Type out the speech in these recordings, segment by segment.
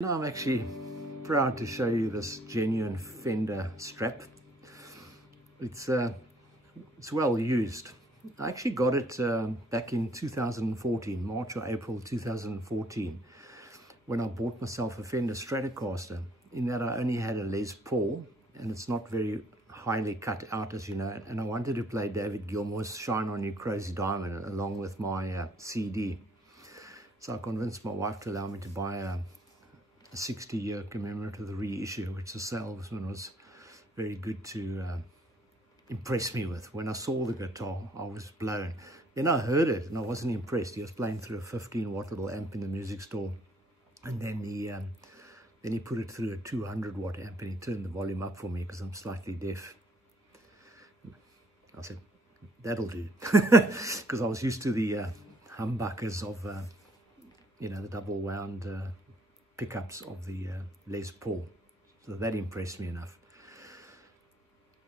Now I'm actually proud to show you this genuine Fender strap. It's well used. I actually got it back in 2014, March or April 2014, when I bought myself a Fender Stratocaster. In that I only had a Les Paul, and it's not very highly cut out, as you know, and I wanted to play David Gilmour's Shine On You Crazy Diamond along with my CD. So I convinced my wife to allow me to buy a 60-year commemorative reissue, which the salesman was very good to impress me with. When I saw the guitar, I was blown. Then I heard it and I wasn't impressed. He was playing through a 15-watt little amp in the music store, and then he put it through a 200-watt amp, and he turned the volume up for me because I'm slightly deaf. I said, that'll do, because I was used to the humbuckers of you know, the double wound pickups of the Les Paul. So that impressed me enough.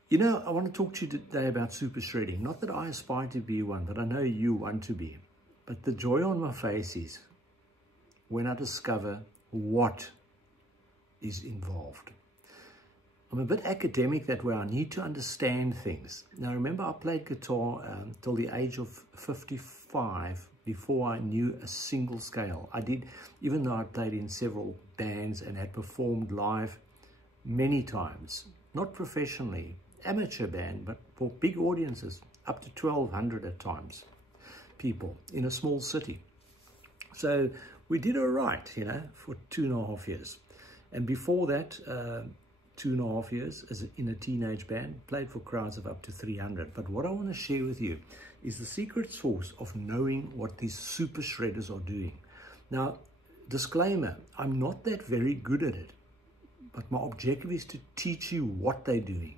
You know, I want to talk to you today about super shredding. Not that I aspire to be one, but I know you want to be. But the joy on my face is when I discover what is involved. I'm a bit academic that way. I need to understand things. Now remember, I played guitar till the age of 55 before I knew a single scale. I did, even though I played in several bands and had performed live many times, not professionally, amateur band, but for big audiences, up to 1,200 at times, people in a small city. So we did all right, you know, for 2.5 years. And before that, 2.5 years as in a teenage band, played for crowds of up to 300. But what I want to share with you is the secret sauce of knowing what these super shredders are doing. Now, disclaimer, I'm not that very good at it, but my objective is to teach you what they're doing.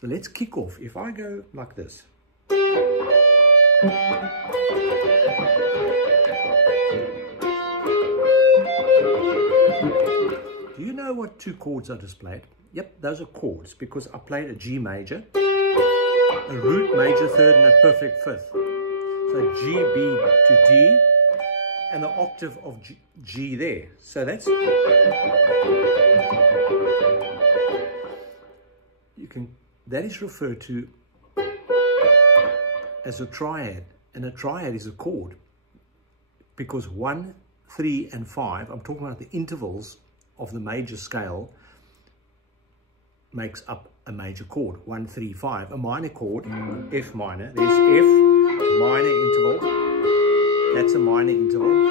So let's kick off. If I go like this. Do you know what two chords I just played? Yep, those are chords, because I played a G major, a root major third, and a perfect fifth. So G, B to D, and an octave of G there. So that's, that is referred to as a triad, and a triad is a chord, because 1, 3, and 5, I'm talking about the intervals of the major scale, makes up a major chord. 1, 3, 5. A minor chord, F minor. There's F, minor interval. That's a minor interval.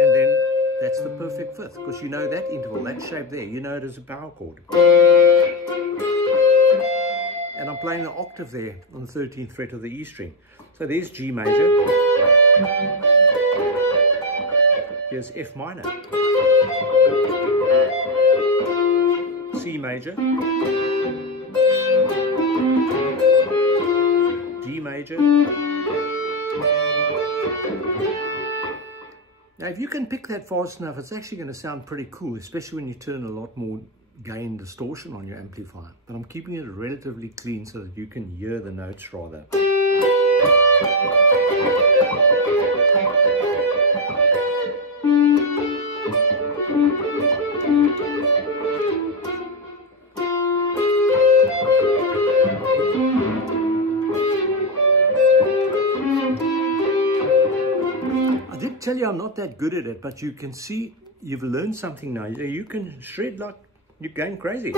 And then that's the perfect fifth, because you know that interval, that shape there, you know it as a power chord. And I'm playing the octave there on the 13th fret of the E string. So there's G major. Here's F minor, C major, D major. Now if you can pick that fast enough, it's actually going to sound pretty cool, especially when you turn a lot more gain distortion on your amplifier. But I'm keeping it relatively clean so that you can hear the notes rather. Tell you I'm not that good at it, but you can see you've learned something now. You can shred like you're going crazy.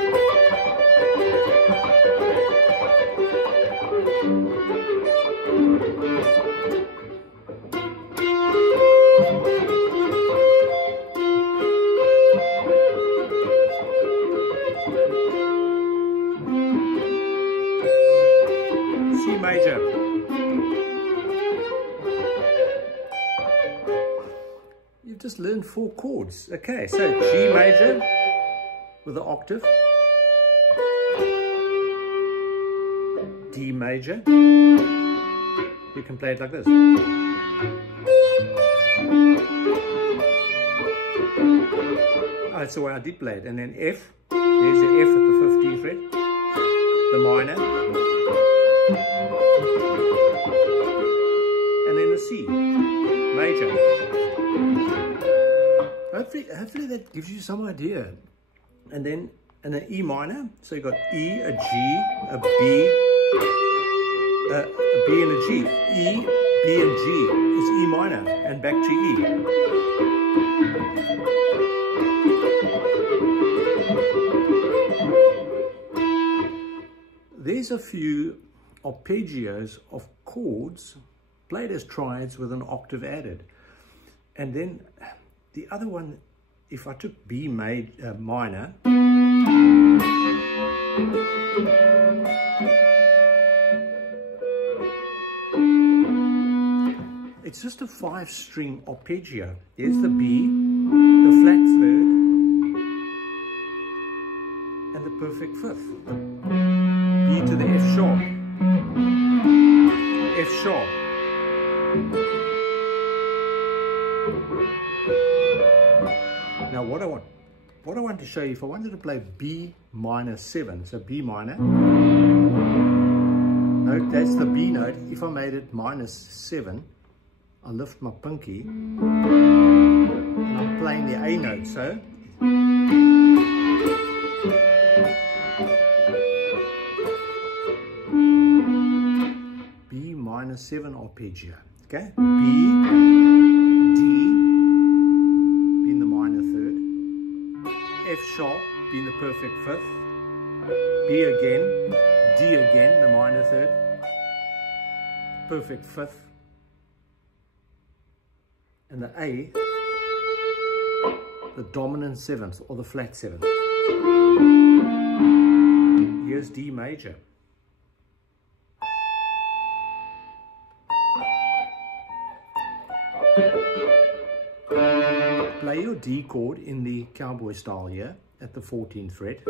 C major. Just learned 4 chords. Okay, so G major with an octave, D major, you can play it like this. Oh, that's the way I did play it. And then F, there's the F at the 15th fret, the minor, and then the C major. Hopefully that gives you some idea. And then an E minor, so you got E, a G, a B, a B and a G. E, B and G is E minor, and back to E. There's a few arpeggios of chords played as triads with an octave added. And then the other one, if I took B minor, it's just a 5-string arpeggio. There's the B, the flat third, and the perfect fifth. B to the F sharp, F sharp. Now what I want to show you, if I wanted to play B minor 7, so B minor, note that's the B note. If I made it -7, I lift my pinky and I'm playing the A note, so B -7 arpeggio, okay? B, D, being the minor third, F sharp being the perfect fifth, B again, D again, the minor third, perfect fifth, and the A, the dominant seventh or the flat seventh. Here's D major. Play your D chord in the cowboy style here at the 14th fret.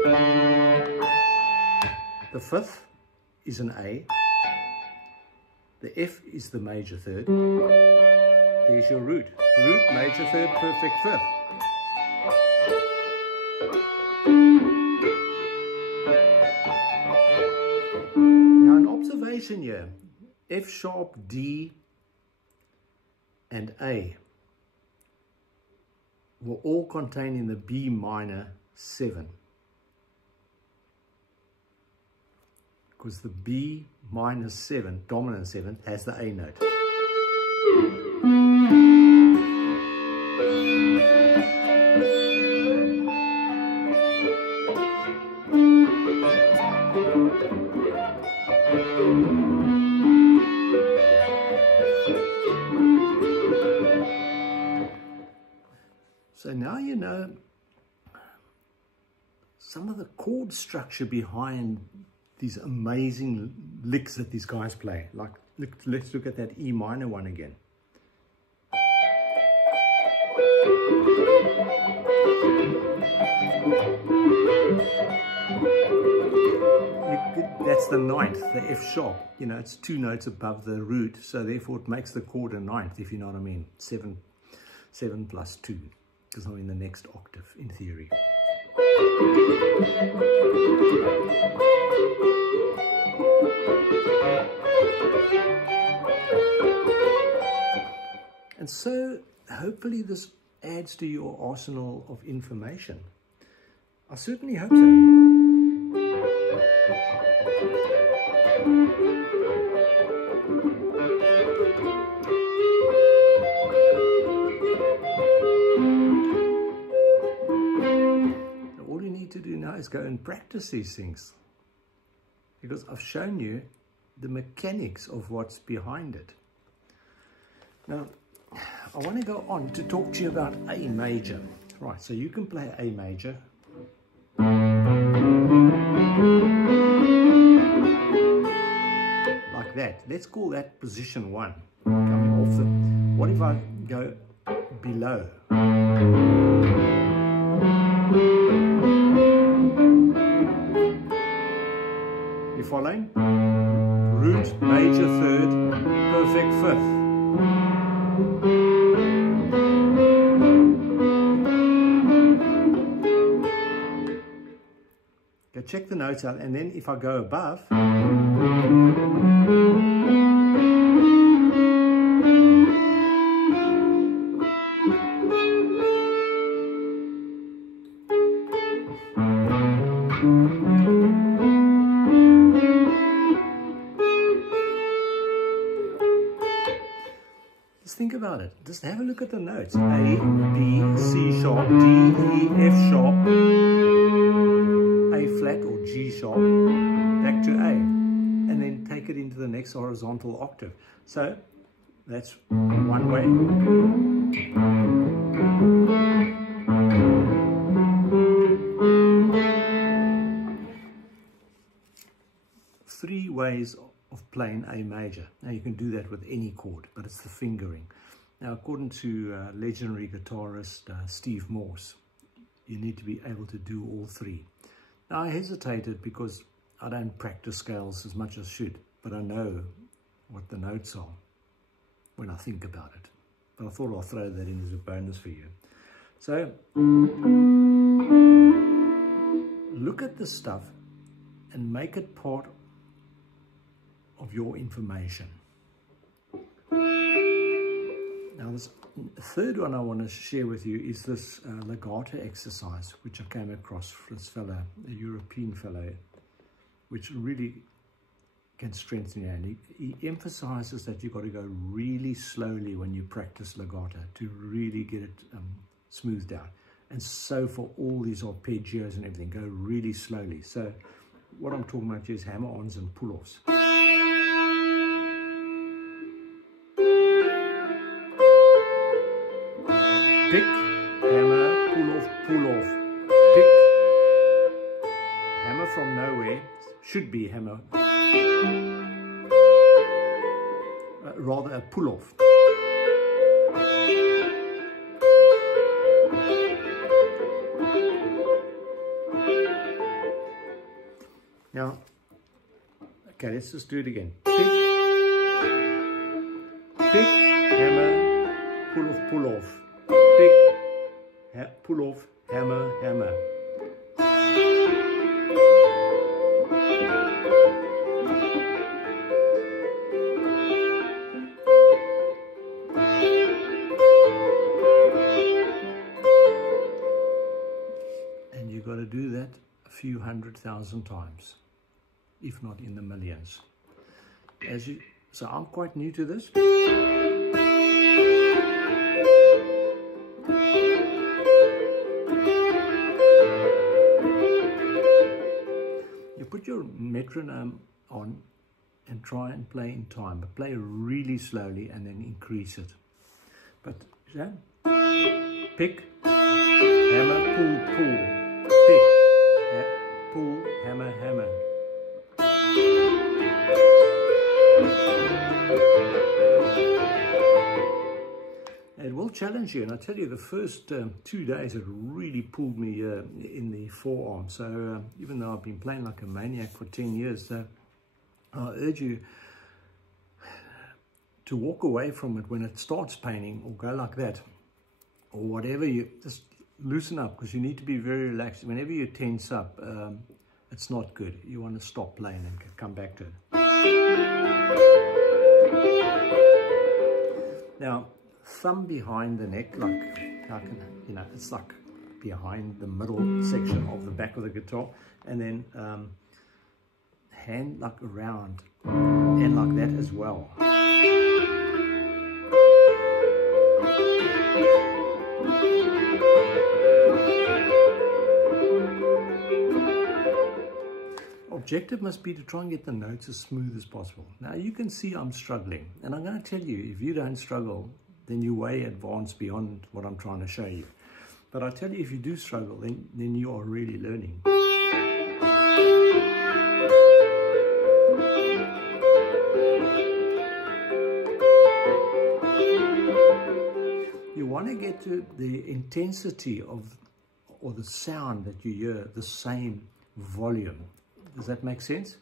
The fifth is an A. The F is the major third. There's your root. Root, major third, perfect fifth. Now an observation here. F sharp, D, and A were all contained in the B minor 7. Because the B minor 7, dominant 7, has the A note. So now you know some of the chord structure behind these amazing licks that these guys play. Like, let's look at that E minor one again. That's the ninth, the F sharp. You know, it's 2 notes above the root, so therefore it makes the chord a ninth, if you know what I mean. 7 plus 2. Because I'm in the next octave, in theory. And so, hopefully this adds to your arsenal of information. I certainly hope so. To do now is go and practice these things, because I've shown you the mechanics of what's behind it. Now I want to go on to talk to you about A major. Right, so you can play A major like that. Let's call that position 1, coming off the. What if I go below? Following? Root, major third, perfect fifth. Go check the notes out, and then if I go above, about it. Just have a look at the notes. A, B, C sharp, D, E, F sharp, A flat or G sharp, back to A. And then take it into the next horizontal octave. So that's one way. 3 ways of playing A major. Now you can do that with any chord, but it's the fingering. Now according to legendary guitarist Steve Morse, you need to be able to do all 3. Now I hesitated because I don't practice scales as much as I should, but I know what the notes are when I think about it. But I thought I'll throw that in as a bonus for you. So look at this stuff and make it part of your information. Now this third one I want to share with you is this legato exercise, which I came across from this fellow, a European fellow, which really can strengthen your hand. He emphasizes that you've got to go really slowly when you practice legato to really get it smoothed out. And so for all these arpeggios and everything, go really slowly. So what I'm talking about here is hammer-ons and pull-offs. Pick, hammer, pull-off, pull-off. Pick, hammer from nowhere, should be hammer. Rather a pull-off. Now, okay, let's just do it again. Pick, hammer, pull-off, pull-off. Pick, pull-off, hammer, hammer. And you've got to do that a few 100,000 times, if not in the millions. So I'm quite new to this. You put your metronome on and try and play in time, but play really slowly and then increase it. But yeah, pick, hammer, pull, pull, pick, pull, hammer, hammer. It will challenge you, and I tell you, the first 2 days it really pulled me in the forearm. So even though I've been playing like a maniac for 10 years, I urge you to walk away from it when it starts paining, or go like that, or whatever. You just loosen up, because you need to be very relaxed. Whenever you tense up, it's not good. You want to stop playing and come back to it. Now, thumb behind the neck, like how can it's like behind the middle section of the back of the guitar, and then hand like around and like that as well. Objective must be to try and get the notes as smooth as possible. Now you can see I'm struggling, and I'm going to tell you, if you don't struggle, then you're way advanced beyond what I'm trying to show you. But I tell you, if you do struggle, then you are really learning. You want to get to the intensity of, or the sound that you hear, the same volume. Does that make sense?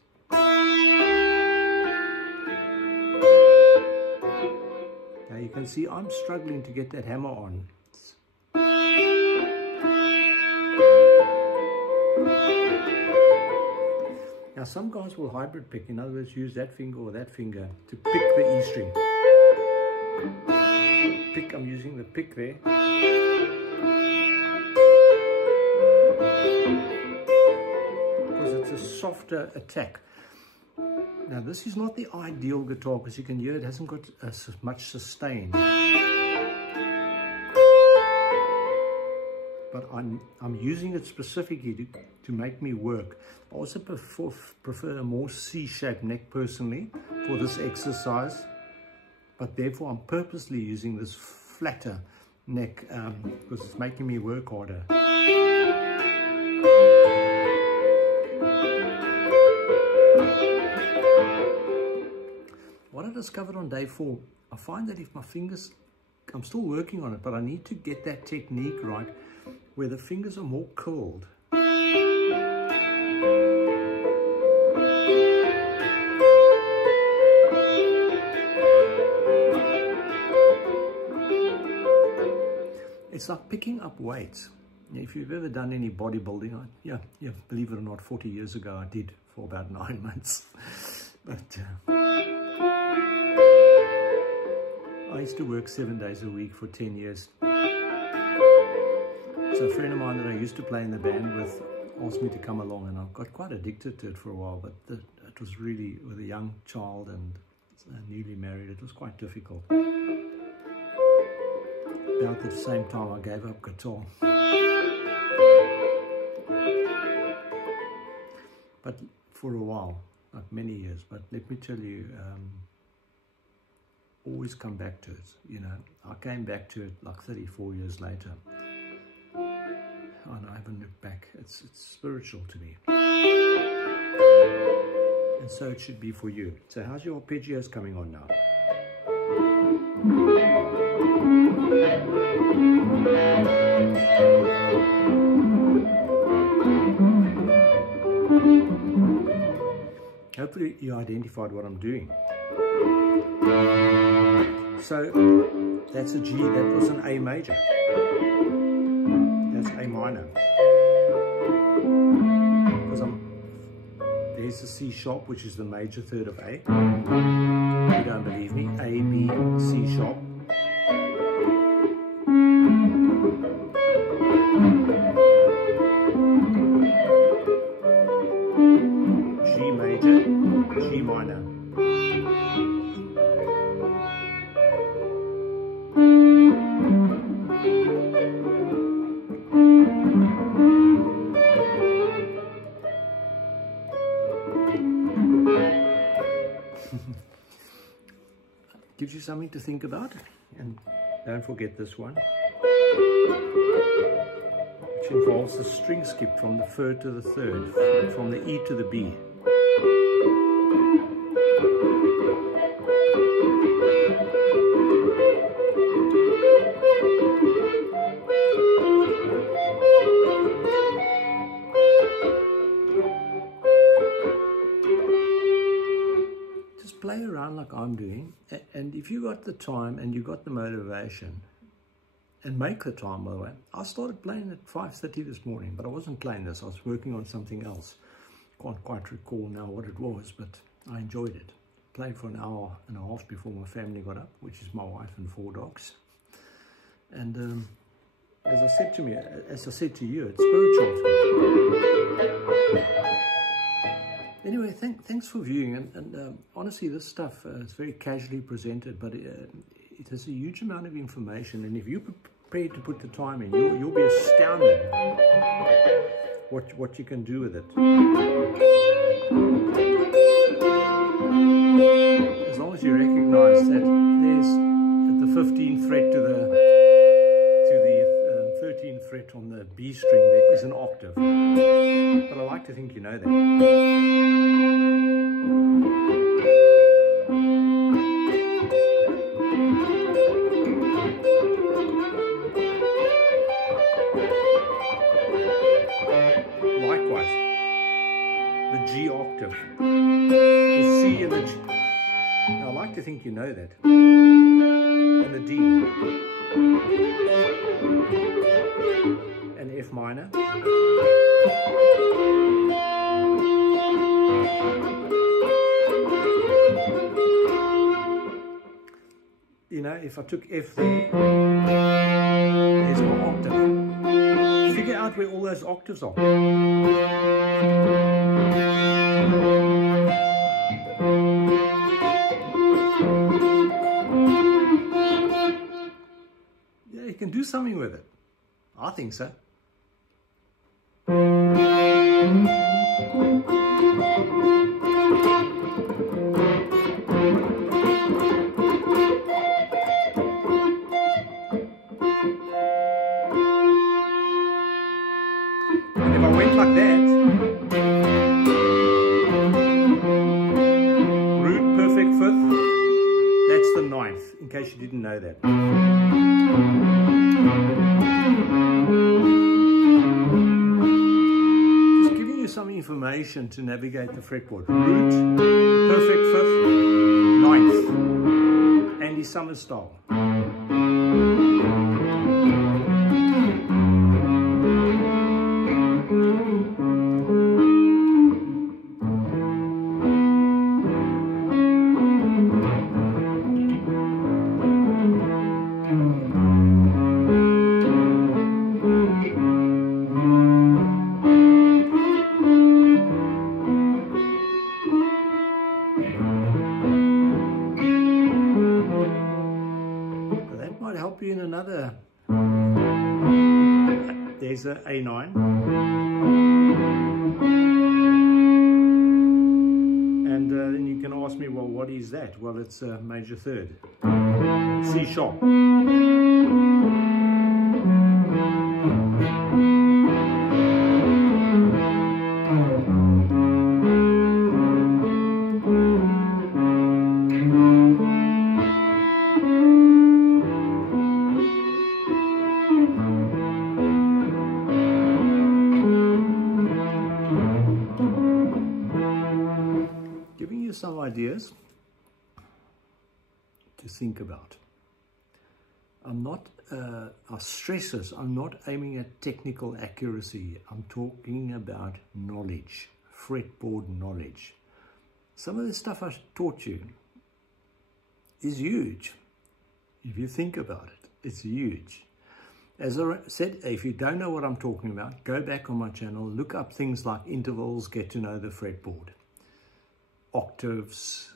Now you can see I'm struggling to get that hammer on. Now some guys will hybrid pick, in other words, use that finger or that finger to pick the E string. Pick, I'm using the pick there. Because it's a softer attack. Now this is not the ideal guitar, because you can hear it hasn't got as much sustain. but I'm using it specifically to make me work. I also prefer a more C-shaped neck personally for this exercise, but therefore I'm purposely using this flatter neck because it's making me work harder. What I discovered on day 4, I find that if my fingers, I'm still working on it, but I need to get that technique right where the fingers are more curled. It's like picking up weights. If you've ever done any bodybuilding, yeah, believe it or not, 40 years ago I did for about 9 months. But I used to work 7 days a week for 10 years. So a friend of mine that I used to play in the band with asked me to come along, and I got quite addicted to it for a while, but it was really, with a young child and newly married, it was quite difficult. About the same time I gave up guitar. But for a while, like many years, but let me tell you, always come back to it. You know, I came back to it like 34 years later, and I haven't looked back. It's spiritual to me, and so it should be for you. So how's your arpeggios coming on now? Hopefully you identified what I'm doing. So that's a G, that was an A major. That's A minor. Because there's the C sharp, which is the major third of A. You don't believe me? A, B, C sharp. G major, G minor. Gives you something to think about, and don't forget this one, which involves the string skip from the third to the third, from the E to the B. Play around like I'm doing, and if you got the time and you got the motivation, and make the time, by the way. I started playing at 5:30 this morning, but I wasn't playing this. I was working on something else. Can't quite recall now what it was, but I enjoyed it. Played for an hour and a half before my family got up, which is my wife and 4 dogs. And as I said to you, it's spiritual to me. Anyway, thanks for viewing, and honestly, this stuff is very casually presented, but it has a huge amount of information, and if you're prepared to put the time in, you'll be astounded what you can do with it. As long as you recognize that there's at the 15th fret to the 13th fret on the B string, there is an octave, but I like to think you know that. Likewise, the G octave, the C and the G. Now, I like to think you know that. And the D. And F minor. You know, if I took F there, there's my octave. Figure out where all those octaves are. Yeah, you can do something with it. I think so. And if I went like that, root perfect fifth, that's the ninth, in case you didn't know that. Just giving you some information to navigate the fretboard. Root, perfect fifth, ninth, Andy Summers style. Help you in another. There's a A9, and then you can ask me, well, what is that? Well, it's a major third, C sharp. Some ideas to think about. I'm not, I stress this, I'm not aiming at technical accuracy. I'm talking about knowledge, fretboard knowledge. Some of the stuff I taught you is huge. If you think about it, it's huge. As I said, if you don't know what I'm talking about, go back on my channel, look up things like intervals, get to know the fretboard. Octaves.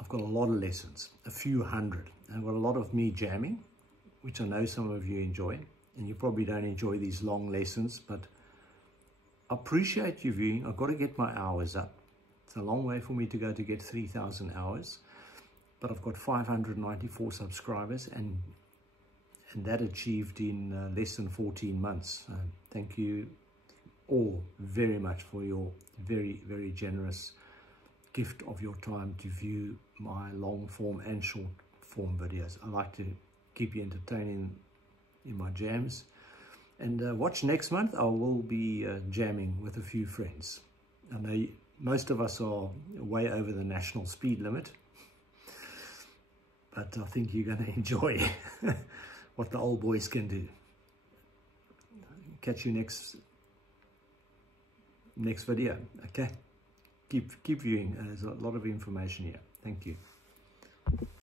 I've got a lot of lessons, a few hundred. I've got a lot of me jamming, which I know some of you enjoy, and you probably don't enjoy these long lessons, but I appreciate you viewing. I've got to get my hours up. It's a long way for me to go to get 3,000 hours, but I've got 594 subscribers, and that achieved in less than 14 months. Thank you all very much for your very, very generous gift of your time to view my long form and short form videos. I like to keep you entertaining in my jams, and watch next month. I will be jamming with a few friends. I know most of us are way over the national speed limit, but I think you're going to enjoy what the old boys can do. Catch you next video. Okay, keep viewing. There's a lot of information here. Thank you.